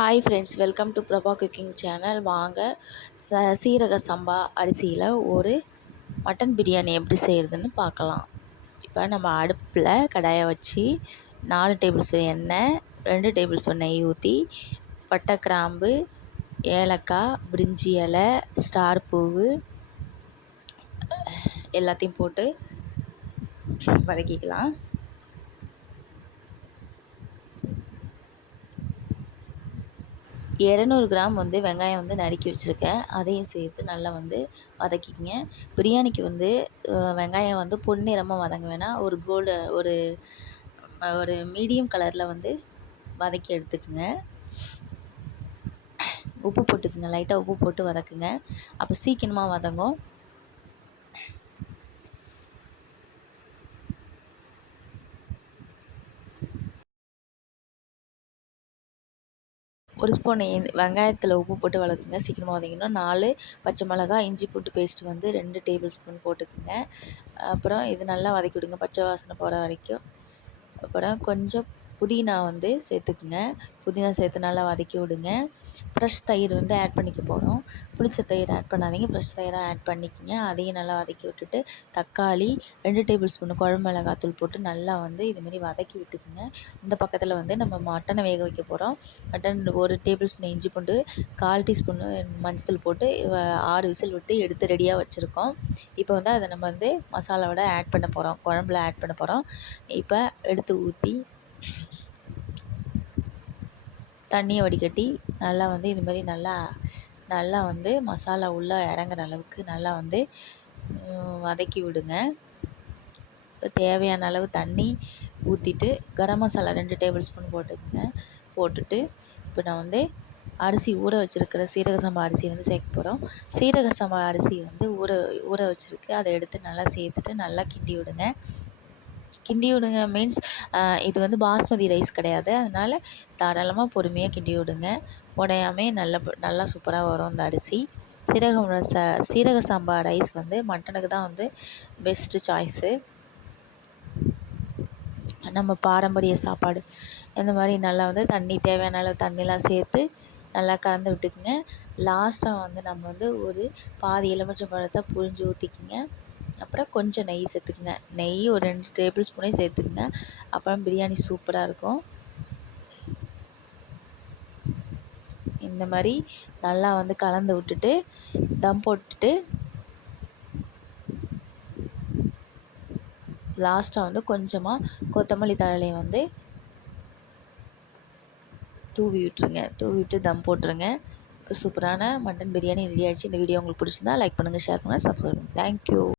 Hi friends welcome to Prabha cooking channel வாங்க ச சீரக சம்பா அரிசியில் ஒரு மட்டன் பிரியாணி எப்படி செய்கிறதுன்னு பார்க்கலாம். இப்போ நம்ம அடுப்பில் கடாயை வச்சு நாலு டேபிள் ஸ்பூன் எண்ணெய் ரெண்டு டேபிள் ஸ்பூன் நெய் ஊற்றி பட்டை கிராம்பு ஏலக்காய் பிரிஞ்சி இலை ஸ்டார் பூவு எல்லாத்தையும் போட்டு வதக்கிக்கலாம். இரநூறு கிராம் வந்து வெங்காயம் வந்து நறுக்கி வச்சுருக்கேன். அதையும் சேர்த்து நல்லா வந்து வதக்கிக்கங்க. பிரியாணிக்கு வந்து வெங்காயம் வந்து பொன்னிறமாக வதங்க வேணாம் ஒரு கோல்டு ஒரு ஒரு மீடியம் கலரில் வந்து வதக்கி எடுத்துக்கோங்க. உப்பு போட்டுக்குங்க. லைட்டாக உப்பு போட்டு வதக்குங்க. அப்போ சீக்கிரமாக வதங்கும். ஒரு ஸ்பூன் வெங்காயத்தில் உப்பு போட்டு வளர்க்குங்க. சீக்கிரமாக வதங்கிடும் நாலு பச்சை மிளகா இஞ்சி பூண்டு பேஸ்ட் வந்து ரெண்டு டேபிள் ஸ்பூன் போட்டுக்கோங்க. அப்புறம் இது நல்லா வதக்கி விடுங்க. பச்சை வாசனை போகிற வரைக்கும். அப்புறம் கொஞ்சம் புதினா வந்து சேர்த்துக்குங்க. புதினா சேர்த்து நல்லா வதக்கி விடுங்க. ஃப்ரெஷ் தயிர் வந்து ஆட் பண்ணிக்க போகிறோம் புளிச்ச தயிர் ஆட் பண்ணாதீங்க. ஃப்ரெஷ் தயிராக ஆட் பண்ணிக்கோங்க. அதையும் நல்லா வதக்கி விட்டுட்டு தக்காளி ரெண்டு டேபிள் ஸ்பூன் குழம்பு மிளகாத்தூள் போட்டு நல்லா வந்து இதுமாரி வதக்கி விட்டுக்குங்க. இந்த பக்கத்தில் வந்து நம்ம மட்டனை வேக வைக்க போகிறோம் மட்டன் ஒரு டேபிள் ஸ்பூன் இஞ்சி பூண்டு கால் டீஸ்பூன் மஞ்சத்தூள் போட்டு ஆறு விசில் விட்டு எடுத்து ரெடியாக வச்சுருக்கோம். இப்போ வந்து அதை நம்ம வந்து மசாலாவோட ஆட் பண்ண போகிறோம் குழம்புல ஆட் பண்ண போகிறோம் இப்போ எடுத்து ஊற்றி தண்ணியை வடிகட்டி நல்லா வந்து இது மாதிரி நல்லா நல்லா வந்து மசாலா உள்ளே இறங்குற அளவுக்கு நல்லா வந்து வதக்கி விடுங்க. தேவையான அளவு தண்ணி ஊற்றிட்டு கரம் மசாலா ரெண்டு டேபிள் ஸ்பூன் போட்டுக்கோங்க. போட்டுட்டு இப்போ நான் வந்து அரிசி ஊற வச்சுருக்கிற சீரக சம்பா அரிசி வந்து சேர்க்க போகிறோம் சீரக சம்பா அரிசி வந்து ஊற ஊற வச்சுருக்கு. அதை எடுத்து நல்லா சேர்த்துட்டு நல்லா கிண்டி விடுங்க. கிண்டி விடுங்க மீன்ஸ் இது வந்து பாஸ்மதி ரைஸ் கிடையாது. அதனால் தாராளமாக பொறுமையாக கிண்டி விடுங்க உடையாமே நல்ல நல்லா சூப்பராக வரும் இந்த அரிசி. சீரகம் ச சீரக சம்பா ரைஸ் வந்து மட்டனுக்கு தான் வந்து பெஸ்ட்டு சாய்ஸு நம்ம பாரம்பரிய சாப்பாடு. இந்த மாதிரி நல்லா வந்து தண்ணி தேவையான அளவு தண்ணிலாம் சேர்த்து நல்லா கலந்து விட்டுக்குங்க. லாஸ்ட்டாக வந்து நம்ம வந்து ஒரு பாதி எலுமிச்சை பழத்தை புழிஞ்சு ஊற்றிக்கிங்க அப்புறம் கொஞ்சம் நெய் சேர்த்துக்குங்க. நெய் ஒரு ரெண்டு டேபிள் ஸ்பூனே சேர்த்துக்குங்க. அப்புறம் பிரியாணி சூப்பராக இருக்கும். இந்த மாதிரி நல்லா வந்து கலந்து விட்டுட்டு தம் போட்டுட்டு லாஸ்ட்டாக வந்து கொஞ்சமாக கொத்தமல்லி தழலையை வந்து தூவி விட்டுருங்க. தூவி விட்டு தம் போட்டுருங்க. இப்போ சூப்பரான மட்டன் பிரியாணி ரெடி ஆகிடுச்சு இந்த வீடியோ உங்களுக்கு பிடிச்சிருந்தா லைக் பண்ணுங்கள் ஷேர் பண்ணுங்கள் சப்ஸ்கிரைப் பண்ணுங்கள் தேங்க்யூ